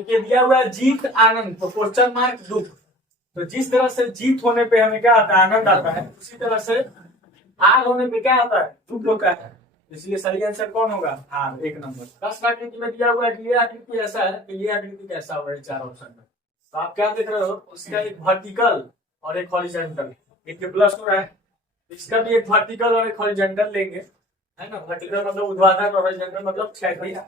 देखिए दिया हुआ है जीत आनंद तो क्वेश्चन मार्क दुख। तो जिस तरह से जीत होने पे हमें क्या आता है, आनंद आता है, उसी तरह से हार होने पे क्या आता है, दुख होता है। इसलिए सही आंसर कौन होगा, हार, एक नंबर। प्रश्न आकृति में दिया हुआ है कि ये आकृति ऐसा है तो ये आकृति कैसा होगा, चार ऑप्शन में। तो आप क्या देख रहे हो, उसका एक वर्टिकल और एक हॉरिजॉन्टल, एक प्लस हो रहा है, इसका भी एक वर्टिकल और एक हॉरिजॉन्टल लेंगे, है ना। वर्टिकल मतलब ऊर्ध्वाधर और हॉरिजॉन्टल मतलब क्षैतिज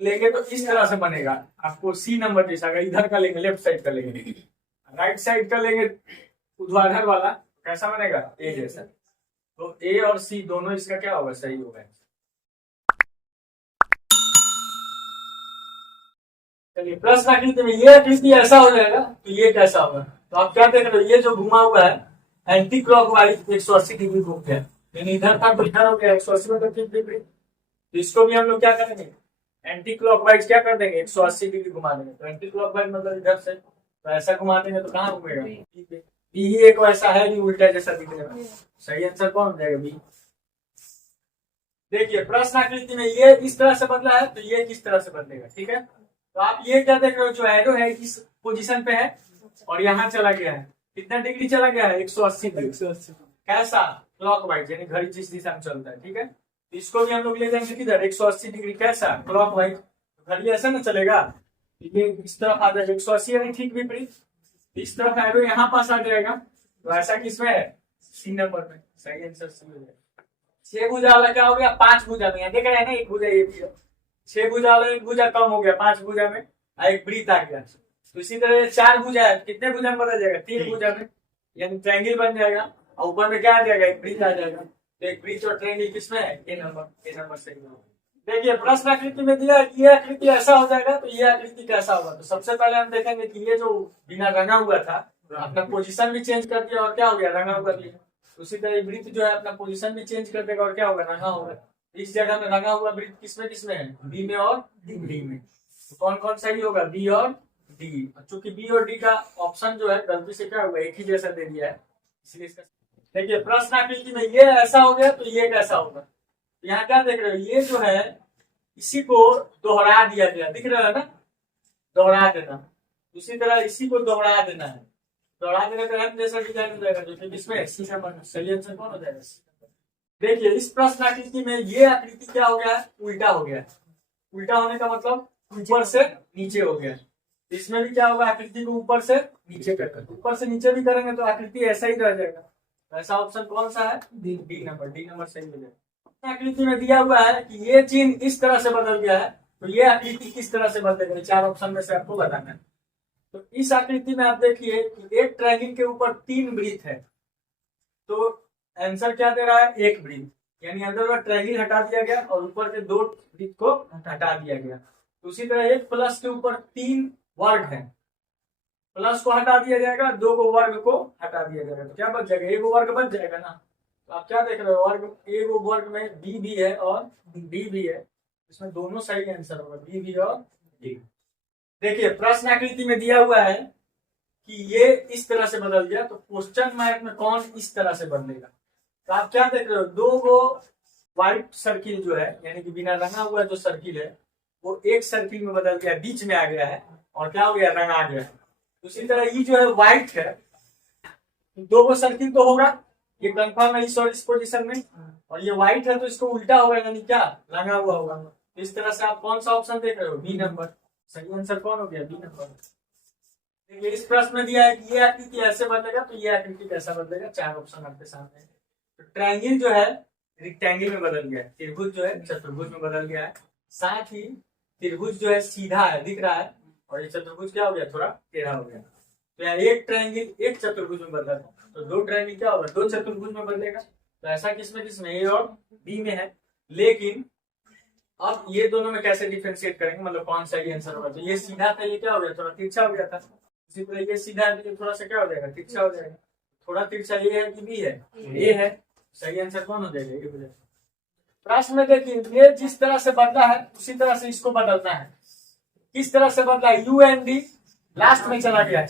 लेंगे तो इस तरह से बनेगा। आपको सी नंबर जैसा, इधर का लेंगे लेफ्ट साइड का लेंगे, राइट साइड का लेंगे ऊर्ध्वाधर वाला, कैसा बनेगा, ए जैसा। तो ए और सी दोनों इसका क्या होगा, सही होगा। चलिए प्रश्न आकृति में ये आकृति ऐसा हो जाएगा तो ये कैसा होगा। तो आप क्या देख रहे हो, ये जो घुमा हुआ है एंटी क्लॉकवाइज 180 डिग्री घूम गया, यानी इधर था तो इधर हो गया 180 मतलब 30 डिग्री। तो इसको भी हम लोग क्या करेंगे, एंटी क्लॉकवाइज क्या कर देंगे, 180 डिग्री घुमा देंगे। तो एंटी क्लॉकवाइज मतलब इधर से, तो ऐसा घुमा देंगे तो कहाँ घूमेगा, बी ही एक वैसा है नहीं, उल्टा जैसा दिखेगा। सही आंसर कौन हो जाएगा, बी। देखिए प्रश्न आकृति में ये इस तरह से बदला है तो ये किस तरह से बदलेगा, ठीक है। तो आप ये क्या देख रहे हो, जो एरो है इस पोजीशन पे है और यहाँ चला गया है, कितना डिग्री चला गया है, 180 डिग्री। कैसा, क्लॉकवाइज, यानी घड़ी जिस दिशा में चलता है, ठीक है। इसको भी हम लोग ले जाएंगे किधर, 180 डिग्री, कैसा, क्लॉकवाइज। घड़ी ऐसा ना चलेगा, ये इस तरफ आ जाएगा 180 यानी ठीक विपरीत, इस तरफ एरो यहाँ पास आ जाएगा। तो ऐसा किसमें है, सी नंबर में। सही आंसर सी हो जाएगा। 6 भुजा वाला क्या हो गया, 5 भुजा में, देख रहे हैं ना, एक भुजा ये भी है, 6 भुजा वाला एक भुजा कम हो गया, 5 भुजा में एक वृत्त आ गया। तो इसी तरह 4 भुजा है, कितने भुजा में बदल जाएगा, 3 भुजा में, यानी ट्रायंगल बन जाएगा। और ऊपर में क्या आ जाएगा, एक वृत्त आ जाएगा। तो एक वृत्त और ट्रायंगल किसमें है, ए नंबर सही होगा। देखिए प्रश्न आकृति में दिया ये आकृति ऐसा हो जाएगा तो ये आकृति कैसा होगा। तो सबसे पहले हम देखेंगे कि ये जो बिना रंगा हुआ था अपना पोजीशन भी चेंज कर दिया और क्या हो गया, रंगा हुआ दिया। उसी तरह वृत्त जो है अपना पोजीशन भी चेंज कर देगा और क्या होगा, रंगा होगा। इस जगह में रंगा हुआ वृत्त किसमें है, बी में और डी में। तो कौन कौन सही होगा, बी और डी। चूंकि बी और डी का ऑप्शन जो है गलती से क्या होगा, एक ही जैसा दे दिया है, इसलिए इसका। देखिए प्रश्न आकृति में ये ऐसा हो गया तो ये कैसा होगा। यहाँ क्या देख रहे हो, ये जो है इसी को दोहरा दिया गया, दिख रहा है ना, दोहरा देना। इसी तरह इसी को दोहरा देना है, दोहरा देने का जैसा डिजाइन हो जाएगा, जो कि इसमें सी नंबर सही आंसर कौन हो जाएगा। देखिए इस प्रश्न आकृति में ये आकृति क्या हो गया है, उल्टा हो गया। उल्टा होने का मतलब ऊपर से नीचे हो गया। इसमें भी क्या होगा, आकृति को ऊपर से नीचे करकर, ऊपर से नीचे भी करेंगे तो आकृति ऐसा ही रह जाएगा। ऐसा ऑप्शन कौन सा है, डी नंबर सही मिलेगा। आकृति में दिया हुआ है कि ये चिन्ह इस तरह से बदल गया है तो ये आकृति किस तरह से बदलेगा, 4 ऑप्शन में से आपको बताना है। तो इस आकृति में आप देखिए कि एक ट्रायंगल के ऊपर 3 वृत्त है, तो आंसर क्या दे रहा है, एक वृत्त, यानी अंदर का ट्रायंगल हटा दिया गया और ऊपर के 2 वृत्त को हटा दिया गया। उसी तरह एक प्लस के ऊपर 3 वर्ग है, प्लस को हटा दिया जाएगा, 2 को वर्ग को हटा दिया जाएगा, तो क्या बच जाएगा, एक वर्ग बच जाएगा ना। तो आप क्या देख रहे हो, वर्ग, एक वर्ग में बी भी है और डी भी है, इसमें दोनों सही आंसर होगा, बी भी और डी। देखिए प्रश्न आकृति में दिया हुआ है कि ये इस तरह से बदल गया, तो क्वेश्चन मार्क में कौन इस तरह से बदलेगा। तो आप क्या देख रहे हो, 2 गो व्हाइट सर्किल जो है, यानी कि बिना रंगा हुआ जो सर्किल है वो एक सर्किल में बदल गया, बीच में आ गया है और क्या हो गया, रंगा आ गया है। उसी तरह ये जो है व्हाइट है, 2 गो सर्किल तो होगा, ये कंफर्म है इस पोजीशन में, और ये व्हाइट है तो इसको उल्टा होगा, यानी क्या, रंगा हुआ होगा। इस तरह से आप कौन सा ऑप्शन देख रहे हो, बी नंबर। सही आंसर कौन हो गया, बी नंबर। देखिए इस प्रश्न में दिया है कि ये आकृति ऐसे बदलेगा तो ये आकृति कैसा बदलेगा, 4 ऑप्शन आपके सामने है। तो ट्रायंगल जो है रेक्टेंगल में बदल गया है, त्रिभुज जो है चतुर्भुज में बदल गया है, साथ ही त्रिभुज जो है सीधा है, दिख रहा है, और ये चतुर्भुज क्या हो गया, थोड़ा टेढ़ा हो गया। तो यहाँ एक ट्रायंगल एक चतुर्भुज में बदला था, तो 2 ट्रायंगल क्या होगा, 2 चतुर्भुज में बदलेगा। तो ऐसा किसमें ए और बी में है। लेकिन अब ये दोनों में कैसे डिफरेंशिएट करेंगे, मतलब कौन सा आंसर होगा। तो ये सीधा था, ये क्या हो गया, थोड़ा तिरछा हो गया था। इसी तरह ये सीधा है तो थोड़ा सा क्या हो जाएगा, तिरछा हो जाएगा। थोड़ा तिरछा ये है कि बी है, ए है। सही आंसर कौन हो जाएगा, ये हो जाएगा। प्रश्न में देखिए ये जिस तरह से बदला है उसी तरह से इसको बदलना है। किस तरह से बदला है, यू एन डी लास्ट में चला गया,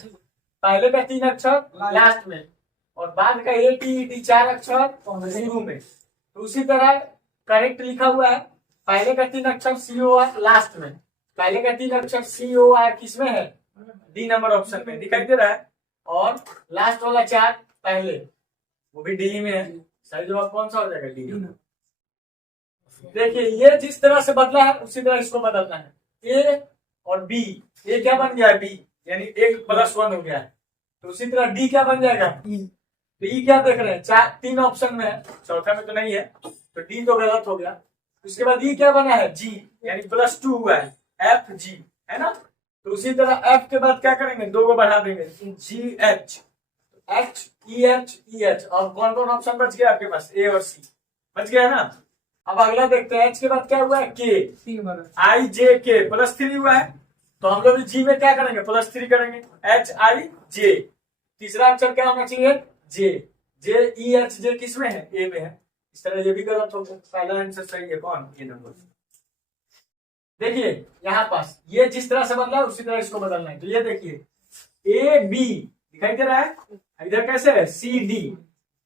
पहले का 3 अक्षर लास्ट में और बाद का ए टी ई डी 4 अक्षर शुरू में। तो उसी तरह करेक्ट लिखा हुआ है, पहले का 3 अक्षर सी ओ लास्ट में, पहले का 3 अक्षर COR किसमें है? डी नंबर ऑप्शन में दिखाई दे रहा है। और लास्ट वाला 4 पहले, वो भी डी में है। सही जवाब कौन सा हो जाएगा? डी। देखिए ये जिस तरह से बदला है उसी तरह इसको बदलना है। ए और बी, ए क्या बन गया है? बी, यानी 1 + 1 हो गया है। तो उसी तरह डी क्या बन जाएगा? ई। तो ई क्या देख रहे हैं? 3 ऑप्शन में है, चौथा में तो नहीं है, तो डी तो गलत हो गया। उसके बाद ई क्या बना है? जी, यानी +2 हुआ है, FG है ना। तो उसी तरह F के बाद क्या करेंगे? 2 को बढ़ा देंगे, GH, HEH। और कौन कौन ऑप्शन बच गया आपके पास? ए और सी बच गया है ना। अब अगला देखते हैं, H के बाद क्या हुआ है? K, IJK +3 हुआ है। तो हम लोग जी में क्या करेंगे? +3 करेंगे, HIJ। तीसरा अक्षर क्या होना चाहिए? J, JEHJ किस में है? ए में है। इस तरह ये भी गलत हो गया। पहला आंसर सही है कौन? ये नंबर। देखिए यहाँ पास ये जिस तरह से बदला उसी तरह इसको बदलना है। तो ये देखिए AB दिखाई दे रहा है, इधर कैसे है? CD,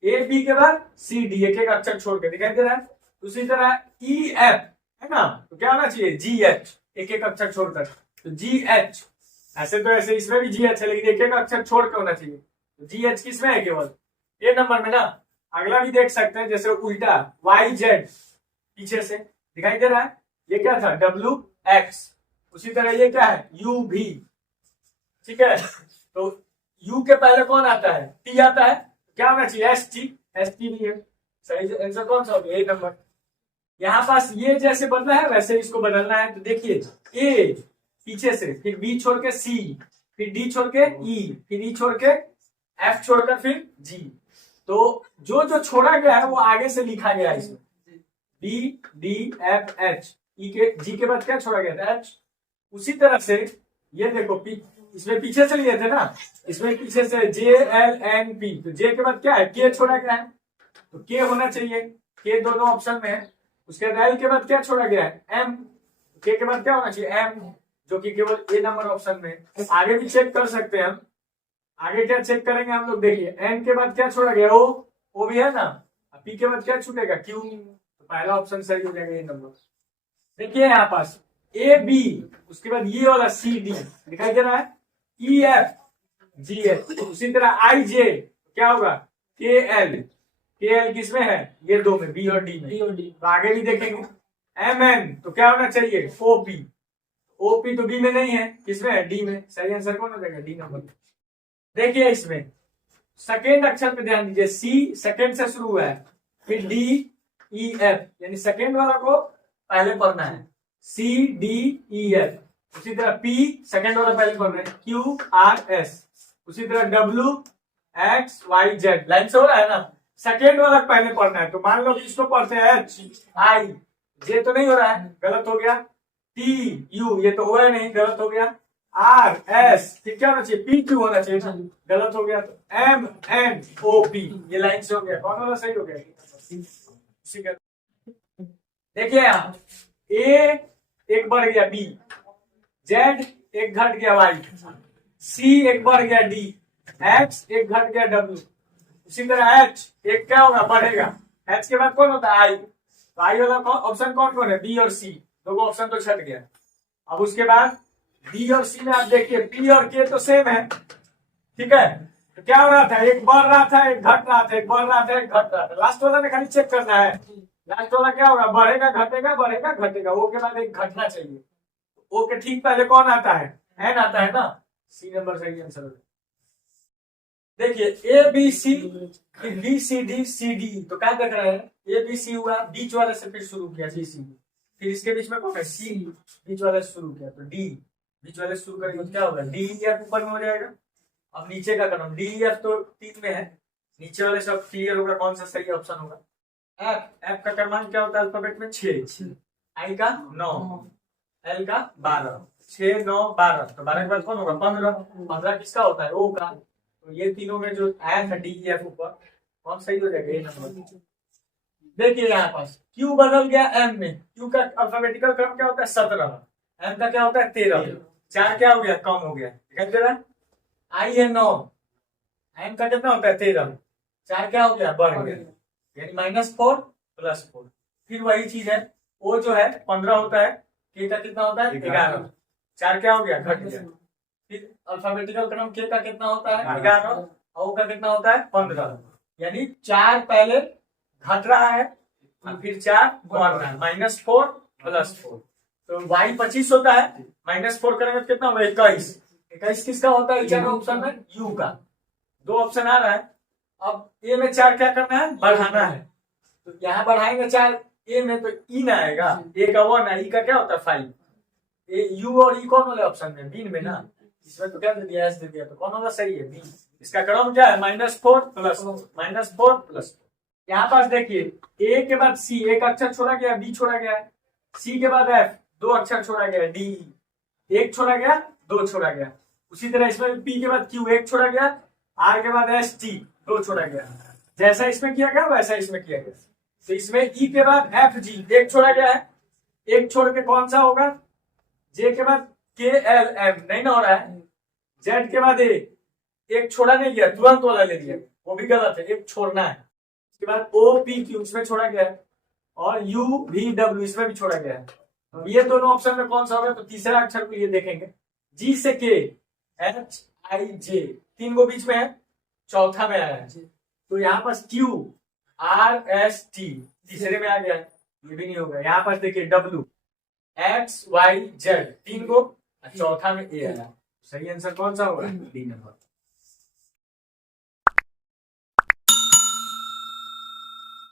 AB के बाद CD, एक एक अक्षर छोड़ के दिखाई दे रहा है। उसी तरह EF है ना, तो क्या होना चाहिए? GH, एक एक अक्षर छोड़कर। तो GH, ऐसे तो ऐसे इसमें भी GH है, लेकिन एक एक अक्षर छोड़ के होना चाहिए। तो GH किसमें है? केवल ए नंबर में ना। अगला भी देख सकते हैं, जैसे उल्टा YZ पीछे से दिखाई दे रहा है, ये क्या था? WX। उसी तरह ये क्या है? UV, ठीक है। तो U के पहले कौन आता है? T आता है, क्या होना चाहिए? ST, ST भी है। सही आंसर कौन सा हो गया? ए नंबर। यहाँ पास ये जैसे बदला है वैसे इसको बदलना है। तो देखिए ए पीछे से, फिर बी छोड़ के सी, फिर डी छोड़ के ई, फिर ई छोड़ के एफ, छोड़कर फिर जी। तो जो जो छोड़ा गया है वो आगे से लिखा गया है इसमें, बी डी एफ एच। ई के जी के बाद क्या छोड़ा गया था? एच। उसी तरह से ये देखो इसमें पीछे से लिए थे ना, इसमें पीछे से JLNP। तो जे के बाद क्या है? के छोड़ा गया है, तो के होना चाहिए। के दोनों ऑप्शन में है। उसके बाद एल के बाद क्या छोड़ा गया है? एम। के बाद क्या होना चाहिए? एम, जो कि केवल ए नंबर ऑप्शन में। आगे भी चेक कर सकते हैं हम। आगे क्या चेक करेंगे हम लोग? देखिए एन के बाद क्या छोड़ा गया? ओ भी है ना। पी के बाद क्या छूटेगा? क्यू। तो पहला ऑप्शन सही हो जाएगा, ये नंबर। देखिए यहाँ पास ए बी, उसके बाद ये वाला सी डी दिखाई दे रहा है, ई एफ जी एच। उसी तरह आई जे क्या होगा? के एल किसमें है? ये दो में, बी और डी में। तो आगे भी देखेंगे। एम एन तो क्या होना चाहिए? ओपी। ओपी तो बी में नहीं है, किसमें है? डी में। सही आंसर कौन हो जाएगा? D number. देखिए इसमें सेकेंड अक्षर पे ध्यान दीजिए, सी सेकेंड से शुरू हुआ है, फिर डी ई एफ, यानी सेकेंड वाला को पहले पढ़ना है, सी डी ई एफ। उसी तरह पी सेकेंड वाला पहले पढ़ना है, क्यू आर एस। उसी तरह W X Y Z. Line से हो रहा है ना? सेकेंड वाला पहले पढ़ना है। तो मान लो कि इसको पढ़ते हैं एच आई, जे तो नहीं हो रहा है, गलत हो गया। टी यू, ये तो हुआ नहीं, गलत हो गया। आर एस, फिर क्या होना चाहिए? पी क्यू होना चाहिए, गलत हो गया। तो एम एन ओ पी, ये लाइन से हो गया। कौन वाला सही हो गया? देखिए यहाँ ए एक बढ़ गया, बी, जेड एक घट गया, वाई, सी एक बढ़ गया, डी, एक्स एक घट गया, डब्ल्यू। उसी तरह एच एक क्या होगा? बढ़ेगा। एच के बाद कौन होता है? आई। तो आई वाला ऑप्शन कौन कौन है? बी और सी, दो ऑप्शन तो छट गया। अब उसके बाद बी और सी में आप देखिए पी और के तो सेम है, ठीक है। तो क्या हो रहा था? एक बढ़ रहा था, एक घट रहा था, एक बढ़ रहा था, एक घट रहा था। लास्ट वाला में खाली चेक करना है, लास्ट वाला क्या होगा? बढ़ेगा घटेगा, बढ़ेगा घटेगा। ओ के बाद एक घटना चाहिए। ओ के ठीक पहले कौन आता है? एन आता है ना। सी नंबर सही आंसर है। देखिए ए बी सी, फिर B C D C D. तो क्या देख रहे हैं? ए बी सी हुआ, बीच वाले से फिर शुरू किया बी सी, फिर इसके बीच में कौन है? सी, बीच वाले से शुरू किया। तो डी बीच वाले से शुरू करेंगे तो क्या होगा? डी एफ ऊपर में हो जाएगा। अब नीचे का करना, डी एफ तो 3 में है, नीचे वाले सब क्लियर होगा कौन सा सही ऑप्शन होगा। एफ, एफ का क्रमांक क्या होता है अल्फाबेट में? 6, आई का 9, एल का 12, 6 9 12। तो 12 के बाद कौन होगा? 15। 15 किसका होता है? ओ का। तो ये तीनों में जो एफ है, डी एफ ऊपर, कौन सही हो जाएगा? ये नंबर। देखिए यहाँ पास क्यू बदल गया एम में। क्यू का अल्फाबेटिकल क्रम क्या होता है? 17। एम का क्या होता है? 13। 4 क्या हो गया? कम हो गया, दिखाई दे रहा है। आई है 9, एम का कितना होता है? 13। 4 क्या हो गया? बढ़ गया, यानी -4 +4। फिर वही चीज है, ओ जो है 15 होता है, के का कितना होता है? 11। 4 क्या हो गया, घट गया। फिर अल्फाबेटिकल क्रम के का कितना होता है 11, ओ का कितना होता है 15, यानी 4 पहले घट रहा है और फिर 4 बढ़ रहा है, -4 +4। तो y 25 होता है, -4 करेंगे तो कितना होगा 21। 21 किसका होता है चार ऑप्शन में, u का। 2 ऑप्शन आ रहा है। अब ए में 4 क्या करना है, बढ़ाना है, तो यहाँ बढ़ाएंगे 4 ए में, तो ई ना आएगा, ए का 1 है, ई का क्या होता है 5। ए यू और ई कौन वाले ऑप्शन में, बी में ना, इसमें तो क्या दे दिया, एस दे दिया, तो कौन होगा सही है, बी। इसका क्रम क्या है -4 +4। यहाँ पास देखिए ए के बाद सी, एक अक्षर छोड़ा गया, बी छोड़ा गया है, सी के बाद एफ, 2 अक्षर छोड़ा गया, डी, एक छोड़ा गया, 2 छोड़ा गया। उसी तरह इसमें पी के बाद क्यू, एक छोड़ा गया, आर के बाद एस टी, 2 छोड़ा गया। जैसा इसमें किया गया वैसा इसमें किया गया। तो इसमें ई के बाद एफ जी, एक छोड़ा गया है, एक छोड़ के कौन सा होगा, जे के बाद के एल एम, नहीं ना हो रहा है, जेड के बाद ए, एक छोड़ा नहीं गया, तुरंत वाला ले लिया, वो भी गलत है, एक छोड़ना है। उसके बाद ओ पी क्यू, इसमें छोड़ा गया है, और यू वी डब्ल्यू, इसमें भी छोड़ा गया है। तो ये दोनों ऑप्शन में कौन सा होगा, तो तीसरा अक्षर को ये देखेंगे, जी से के, एच आई जे, 3 गो बीच में है, चौथा में आया है, तो यहाँ पास क्यू आर एस टी तीसरे में आ गया है, ये भी नहीं होगा। यहाँ पास देखिए डब्ल्यू एक्स वाई जेड, 3 गो, चौथा में ए आया। सही आंसर कौन सा होगा, डी नंबर।